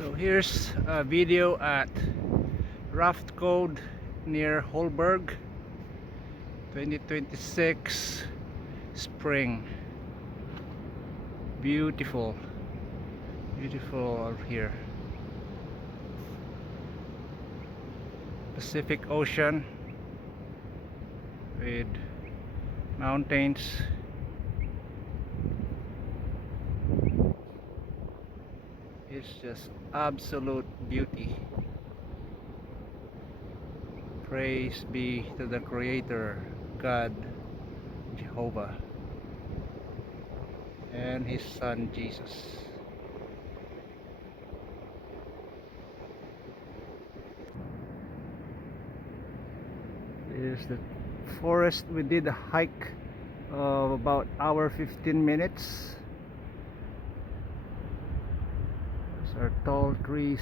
So here's a video at Raft Code near Holberg, 2026 spring. Beautiful, beautiful out here. Pacific Ocean with mountains. It's just absolute beauty. Praise be to the Creator, God, Jehovah, and His Son Jesus. This is the forest. We did a hike of about hour 15 minutes. These are tall trees.